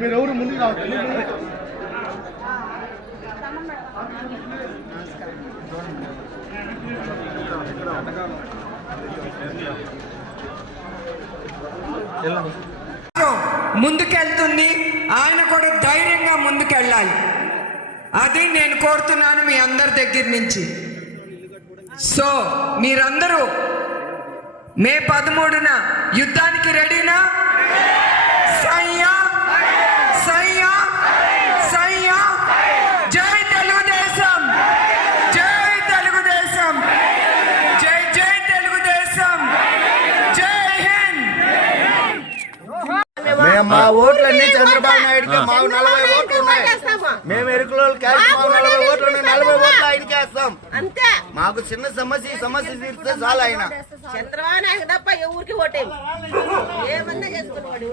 మీరెవరు ముందుకు రావచ్చు. ముందుకెళ్తుంది, ఆయన కూడా ధైర్యంగా ముందుకెళ్ళాలి. అది నేను కోరుతున్నాను మీ అందరి దగ్గర నుంచి. సో మీరందరూ మే 13న యుద్ధానికి రెడీనా? సయ్యా సయ్యా సయ్యా. జై తెలుగుదేశం, జై తెలుగుదేశం, జై జై తెలుగుదేశం, జై హింద్. మా ఓట్లన్నీ చంద్రబాబు నాయుడుకి. మాకు 40 ఓట్లు ఉన్నాయి. మేము ఎరుకులో 40 ఓట్లు ఉన్నాయి. 40 ఓట్లు ఆయనకి వేస్తాం అంతే. మాకు చిన్న సమస్య తీరితే చాలు. ఆయన చంద్రబాబు నాయుడు తప్ప ఎవరికి ఓటేమి ఏమన్నా చేసుకున్నాడు.